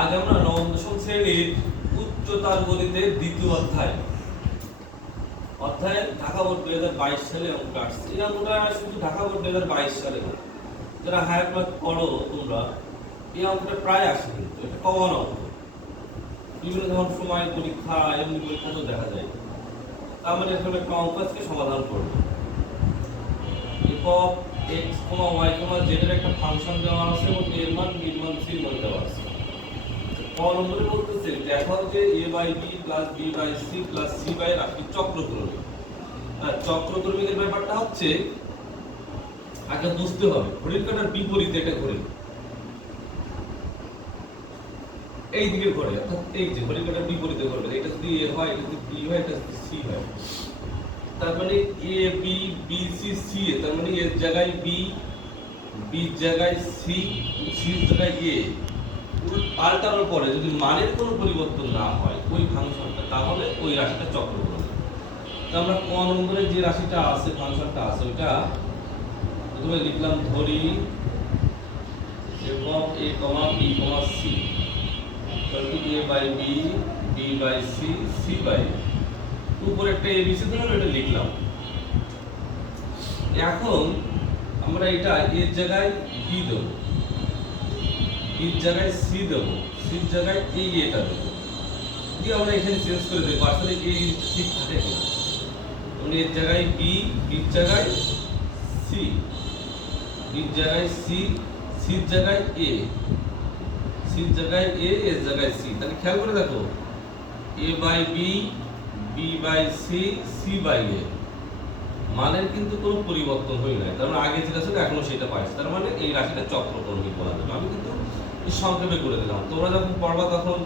আজ আমরা নবম দশম শ্রেণীর উচ্চতার গণিতের দ্বিতীয় অধ্যায় ঢাকা বোর্ড 2022 সালে অঙ্ক আসছে। এই অঙ্কটা শুধু ঢাকা বোর্ড 2022 সালে না, যারা হায়ার ক্লাস পড়ো তোমরা, এই অঙ্কটা প্রায় আসে, কিন্তু এটা কমন অঙ্ক। বিভিন্ন ধরনের সময় পরীক্ষা, এমনি পরীক্ষা তো দেখা যায়। তার মানে এখানে একটা অঙ্ক আজকে সমাধান করবো। একক x, y, z এর একটা ফাংশন দেওয়া আছে এবং এর মান b এর মান c এর মান দেওয়া আছে। ক নম্বরে বলতেছে দেখো যে a/b + b/c + c/r আপনি চক্রক্রমিক। আর চক্রক্রমিকের ব্যাপারটা হচ্ছে আগে বুঝতে হবে ঘড়ির কাঁটার বিপরীতে এটা ঘড়ি এই দিকে ঘোরে, অর্থাৎ এই যে ঘড়ির কাঁটার বিপরীতে ঘুরবে। এটা যদি a হয়, এটা যদি b হয়, এটা যদি c হয়। তার মানে a b b c c এ, তার মানে এর জায়গায় b, b এর জায়গায় c, c এর জায়গায় a পাল্টানোর পরে যদি মানের কোনো পরিবর্তন না হয় ওই ফাংশনটা, তাহলে ওই রাশিটা চক্রক্রমিক। তো আমরা ক নম্বরে যে রাশিটা আছে, ফাংশনটা আছে, ওইটা প্রথমে লিখলাম ধরি একক a, b, c a/b, b/c, c/a। উপরে একটা abc ধরলাম, এটা লিখলাম। এখন আমরা এটা এর জায়গায় b দেব, এর জায়গায় c দেব, c এর জায়গায় এই এটা দেব। যদি আমরা এখানে চেঞ্জ করে দেব, আসলে এই ঠিক থাকে কিনা। মানে এর জায়গায় b, b এর জায়গায় c, b এর জায়গায় c, c এর জায়গায় a, c এর জায়গায় a, এর জায়গায় c। তাহলে খেয়াল করে দেখো a/b, b/c, c/a মানের কিন্তু কোনো পরিবর্তন হয় নাই। তার মানে আগে যেটা ছিল এখনো সেটা পাইছে। তার মানে এই রাশিটা চক্রক্রমিক বলা যাবে। আমি কিন্তু সংক্ষেপে করে দিলাম। তোমরা যখন পড়বা তখন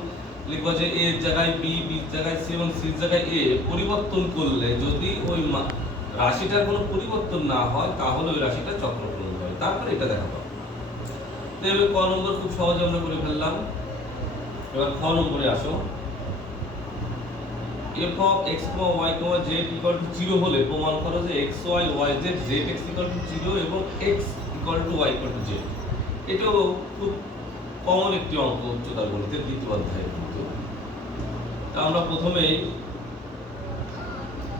লিখবা যে a এর জায়গায় b, b এর জায়গায় c এবং c এর জায়গায় a পরিবর্তন করলে যদি ওই রাশিটার কোনো পরিবর্তন না হয় তাহলে ওই রাশিটা চক্রক্রমিক হয়। তারপরে এটা দেখাবো। তো এবার ক নম্বর খুব সহজে আমরা করে ফেললাম। এবার খ নম্বরে আসো। f of x, y, z equal to 0 হলে প্রমাণ করো যে x, y, z, zx equal to 0 এবং x equal to y equal to z। এটাও খুব কমন একটি অঙ্ক উচ্চতার গণিতের দ্বিতীয় অধ্যায়ে। কিন্তু আমরা প্রথমেই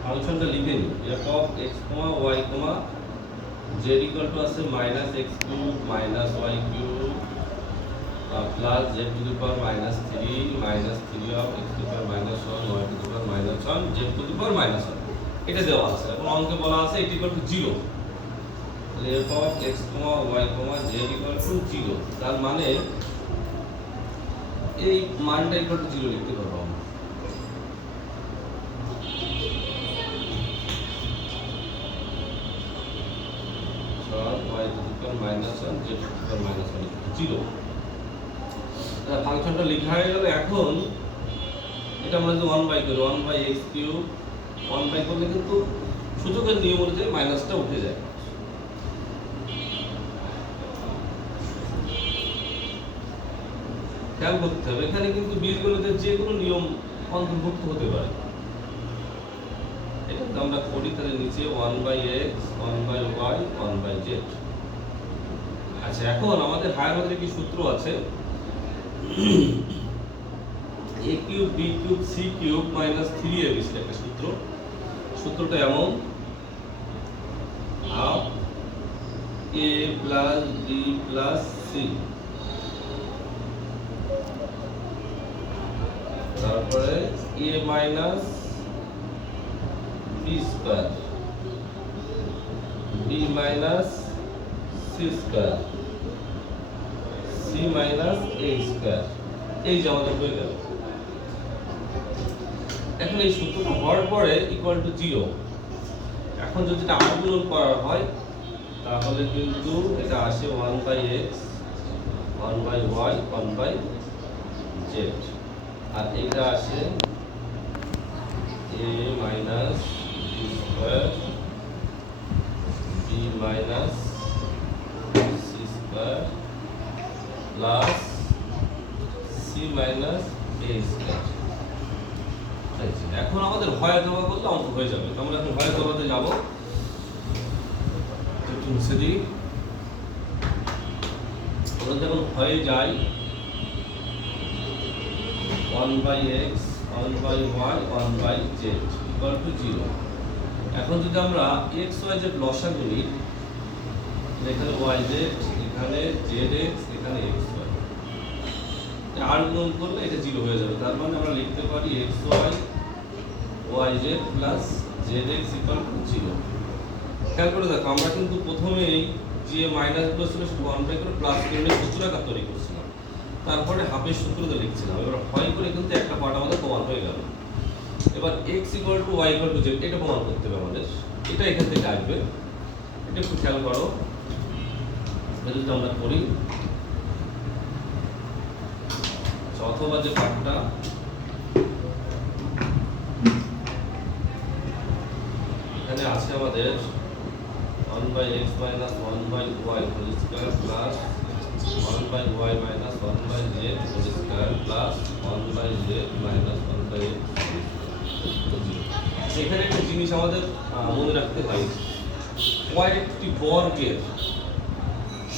ফাংশনটা লিখে নিই। f of x, y, z equal to আছে -x³ - y³ plus z to the power -3 of x to the power -1 y to the power -1 z to the power -1 এটা দেওয়া আছে। এখন অঙ্কে বলা আছে এটা ইকুয়াল টু 0। তাহলে f of x, y, z equal to 0। তার মানে এই মানটা ইকুয়াল টু 0 লিখতে পারবো আমরা। y to the power -1 z to the power -1 0। ফাংশনটা লেখা হয়ে গেল। এখন এটা আমরা যদি 1/x³ 1 বাই করলে কিন্তু সূচকের নিয়ম অনুযায়ী মাইনাসটা উঠে যায়। খেয়াল করতে হবে এখানে কিন্তু বীজগণিতের যে কোনো নিয়ম অন্তর্ভুক্ত হতে পারে। এটা তো আমরা করি, তাহলে নিচে 1/x 1/y 1/z। আচ্ছা, এখন আমাদের হায়ার অর্ডারে কি সূত্র আছে? a³ b³ c³ - 3ab একটা সূত্র। সূত্রটা এমন half a plus b plus c, তারপরে a minus b square, b minus c square, c minus a square. এই যে আমাদের হয়ে গেল। এখন এই সূত্রটা হওয়ার পরে ইকুয়াল টু 0। এখন যদি এটা আবর্তন করা হয় তাহলে কিন্তু এটা আসে 1/x 1/y 1/z, আর এটা আসে a minus b square, b minus c square plus c minus a square. এখন আমাদের হয় দেওয়া করলে অঙ্ক হয়ে যাবে। আমরা এখন হয় দেওয়াতে যাব। একটু মুছে দিই। আমরা যখন হয়ে যাই 1/x 1/y 1/z equal to 0। এখন যদি আমরা x y z লসাগু নিই, এখানে yz, এখানে zx, এখানে xy, আর গুণ করলে এটা 0 হয়ে যাবে। তার মানে আমরা লিখতে পারি xy yz plus zx equal to 0। খেয়াল করে দেখো, আমরা কিন্তু প্রথমেই যে মাইনাস গুলো ছিল সেটা 1/, করে প্লাস করে সূত্র আকার তৈরি করছিলাম, তারপরে হাফের সূত্রতে লিখছিলাম। এবার হয় করে কিন্তু একটা পার্ট আমাদের প্রমাণ হয়ে গেল। এবার x equal to y equal to z এটা প্রমাণ করতে হবে আমাদের। এটা এখান থেকে আসবে, এটা একটু খেয়াল করো। যদি আমরা করি অথবা যে পার্টটা এখানে আছে আমাদের 1/x minus 1/y whole square plus 1/y minus 1/z whole square plus 1/z minus 1/x। এখানে একটা জিনিস আমাদের মনে রাখতে হয়, কয়েকটি বর্গের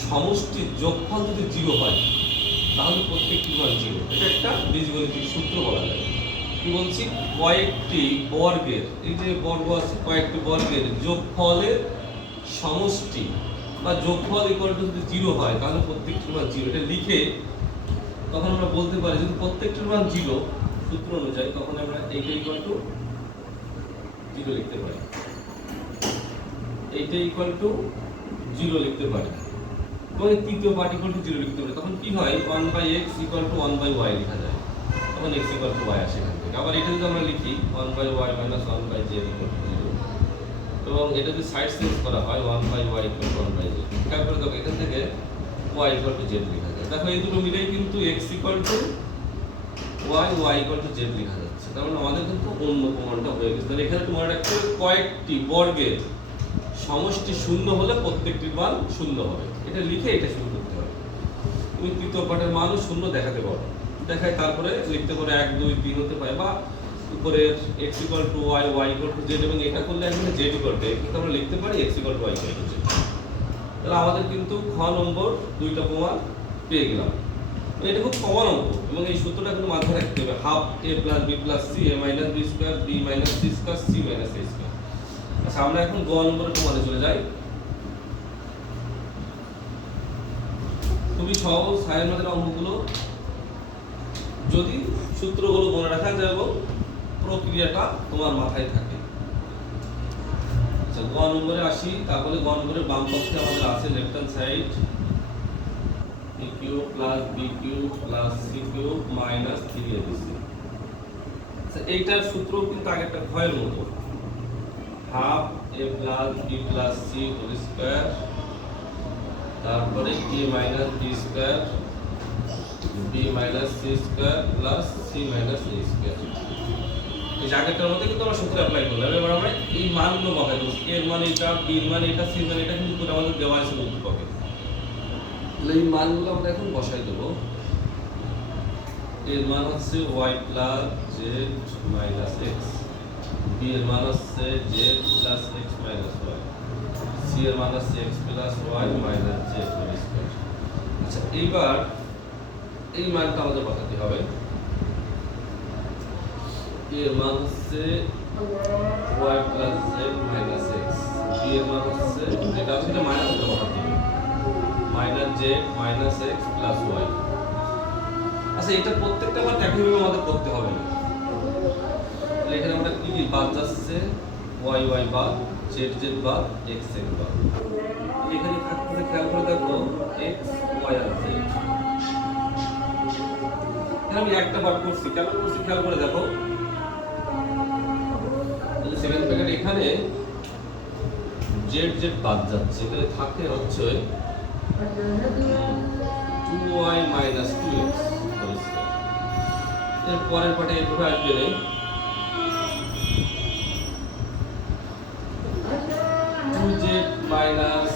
সমষ্টির যোগফল যদি 0 হয় তাহলে প্রত্যেকটি মান 0। এটা একটা বীজগণিতিক সূত্র বলা যায়। কি বলছি, কয়েকটি বর্গের, এই যে বর্গ আছে, কয়েকটি বর্গের যোগফলের সমষ্টি বা যোগফল ইকুয়াল টু যদি 0 হয় তাহলে প্রত্যেকটির মান 0। এটা লিখে তখন আমরা বলতে পারি যদি প্রত্যেকটির মান 0 সূত্র অনুযায়ী, তখন আমরা এইটা ইকুয়াল টু 0 লিখতে পারি, এইটা ইকুয়াল টু 0 লিখতে পারি, এবং তৃতীয় পার্ট ইকুয়াল টু 0 লিখতে পারি। তখন কি হয়, 1/x ইকুয়াল টু 1/y লেখা যায়, তখন x ইকুয়াল টু y আসে এখান থেকে। আবার এটা যদি আমরা লিখি 1/y minus 1/z equal to 0, এবং এটা যদি সাইড চেঞ্জ করা হয় 1/y ইকুয়াল টু 1/z, খেয়াল করে দেখো এখান থেকে y ইকুয়াল টু z লেখা যায়। দেখো এই দুটো মিলেই কিন্তু x equal to y, y equal to z লেখা যাচ্ছে। তার মানে আমাদের কিন্তু অন্য প্রমাণটা হয়ে গেছে। তাহলে এখানে তোমার একটা কয়েকটি বর্গের সমষ্টি 0 হলে প্রত্যেকটির মান 0 হবে, এটা লিখে এটা শুরু করতে হবে। তুমি তৃতীয় পার্টের মানও 0 দেখাতে পারো, দেখায় তারপরে লিখতে পারো 1 2 3 হতে পারে, বা উপরে x equal to y, y equal to z, এবং এটা করলে এখানে z ইকুয়াল টু, কিন্তু আমরা লিখতে পারি x equal to y equal to z। তাহলে আমাদের কিন্তু খ নম্বর দুইটা প্রমাণ পেয়ে গেলাম। এটা খুব কমন অঙ্ক, এবং এই সূত্রটা কিন্তু মাথায় রাখতে হবে, half a plus b plus c a minus b square b minus c square c minus a square. আচ্ছা, আমরা এখন গ নম্বরের প্রমাণে চলে যাই। খুবই সহজ সায়ের মধ্যে অঙ্কগুলো, যদি সূত্রগুলো মনে রাখা যায় এবং প্রক্রিয়াটা তোমার মাথায় থাকে। আচ্ছা, গ নম্বরে আসি। তাহলে গ নম্বরের বাম পক্ষে আমাদের আছে left hand side a cube plus b cube plus c cube minus 3abc। আচ্ছা, এইটার সূত্র কিন্তু আগেরটা ক্ষয়ের মতো, half a plus b plus c whole square, তারপরে a minus b square b minus c square plus c minus a square. এই আগেরটার মধ্যে কিন্তু আমরা সূত্র অ্যাপ্লাই করলাম। এবার আমরা এই মানগুলো বসাই দেব, a এর মান এটা, b এর মান এটা, c এর মান এটা, কিন্তু পুরো আমাদের দেওয়া আছে উদ্দীপকে। তাহলে এই মানগুলো আমরা এখন বসাই দেব। a এর মান হচ্ছে y plus z minus x, b এর মান হচ্ছে z plus x minus y, c এর মান হচ্ছে x plus y minus z whole square. আচ্ছা, এইবার এই মানটা আমাদের বসাতে হবে। a এর মান হচ্ছে y plus z minus x, b এর মান হচ্ছে, যেটা আছে এটা মাইনাস করে বসাতে হবে, minus z minus x plus y। আচ্ছা, এটা প্রত্যেকটা মান একইভাবে আমাদের করতে হবে না। তাহলে এখানে আমরা কি কি বাদ যাচ্ছে, y y বাদ, z z বাদ, x x বাদ। এখানে থাকতে খেয়াল করে দেখো x y আর z। আমি একটা বাদ করছি, কেন করছি খেয়াল করে দেখো। তাহলে সেকেন্ড ব্র্যাকেট এখানে z z বাদ যাচ্ছে, এখানে থাকে হচ্ছে 2y minus 2x whole square. এর পরের পার্টে এইভাবে আসবে না, 2z minus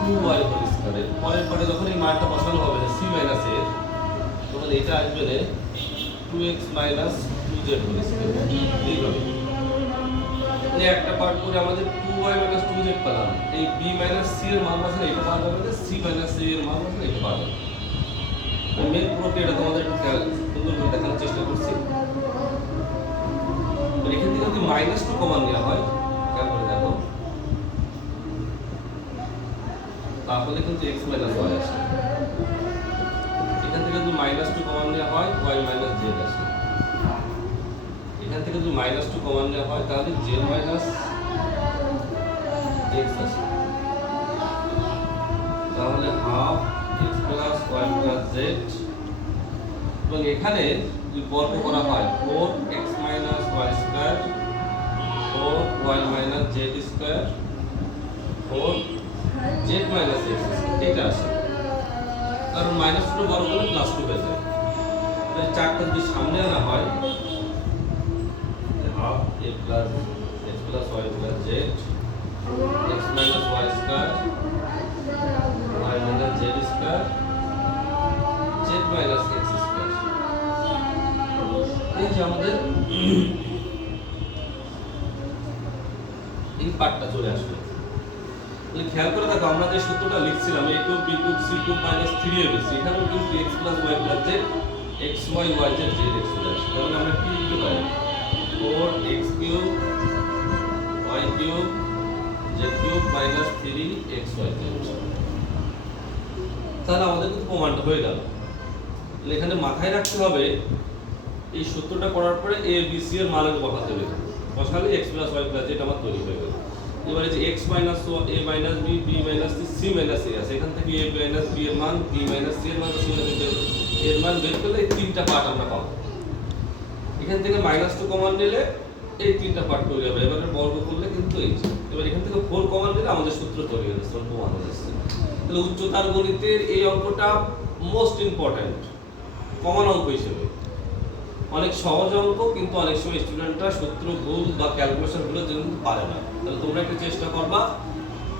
2y whole square. এর পরের পার্টে যখন এই মানটা বসানো হবে c minus a, তখন এটা আসবে না 2x minus 2z whole square. এইভাবে এই একটা পার্ট করে আমাদের 2y minus 2z পেলাম। এই b minus c এর মান বসালে এটা পাওয়া যাবে, c minus a এর মান বসালে এটা পাওয়া যাবে। মেন প্রক্রিয়াটা তোমাদের একটু খেয়াল সুন্দর -2 কমন নেওয়া হয়, খেয়াল করে দেখো, তাহলে কিন্তু x y আসে। এখান থেকে যদি -2 কমন নেওয়া হয় y z আসে। এখান থেকে যদি -2 কমন নেওয়া হয় তাহলে z x আসে। তাহলে half x plus y plus z, এবং এখানে যদি বর্গ করা হয় 4x minus y square 4y minus z square 4z minus x এটা আসে, কারণ -2 বর্গ করলে +2 হয়ে যায়। তাহলে চারটা যদি সামনে আনা হয় half a plus x plus y plus z x minus y square y minus z square z minus x square. এই যে আমাদের এই পার্টটা চলে আসবে। তাহলে খেয়াল করে দেখো, আমরা যে সূত্রটা লিখছিলাম a cube b cube c cube minus 3ab, এখানেও কিন্তু x plus y plus z x y y z z x চলে আসবে। তাহলে আমরা কি লিখতে পারি 4x cube y cube z cube minus 3x y z। তাহলে আমাদের কিন্তু প্রমাণটা হয়ে গেল। তাহলে এখানে মাথায় রাখতে হবে এই সূত্রটা করার পরে a b c এর মানের বসাতে হবে, বসালে x plus y plus z আমার তৈরি হয়ে গেল। এবারে যে x minus a minus b b minus c c minus a আছে, এখান থেকে a মাইনাস b এর মান b মাইনাস c এর মান c মাইনাস d এর মান বের করলে এই তিনটা পার্ট আমরা পাবো। এখান থেকে -2 কমন নিলে এই তিনটা পার্ট তৈরি হবে। এবারে বর্গ করলে কিন্তু এই যে, এবার এখান থেকে 4 কমন নিলে আমাদের সূত্র তৈরি হয়ে যাচ্ছে, প্রমাণ হয়ে যাচ্ছে। তাহলে উচ্চতার গণিতের এই অঙ্কটা মোস্ট ইম্পর্ট্যান্ট কমন অঙ্ক হিসেবে। অনেক সহজ অঙ্ক, কিন্তু অনেক সময় স্টুডেন্টরা সূত্র ভুল বা ক্যালকুলেশন ভুলের জন্য পারে না। তাহলে তোমরা একটু চেষ্টা করবা,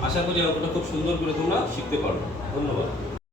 আশা করি অঙ্কটা খুব সুন্দর করে তোমরা শিখতে পারবে। ধন্যবাদ।